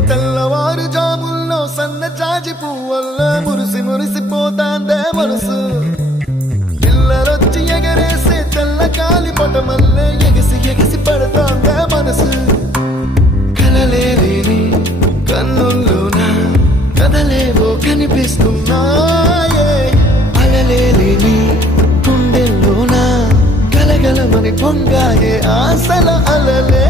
తెల్లవారు జాముల్లో సన్న జాజి పువ్వల్లో మురిసి మురిసిపోతాందే మనసు పిల్లలొచ్చి ఎగరేసే తెల్ల కాలి పొటమల్లే ఎగిసి ఎగిసి పడతాందే మనసు కలలేని కన్నుల్లోన కదలేవో కనిపిస్తున్నాయే అలలేని గుండెల్లోన గలగలమని పొంగాయే ఆశల అలలే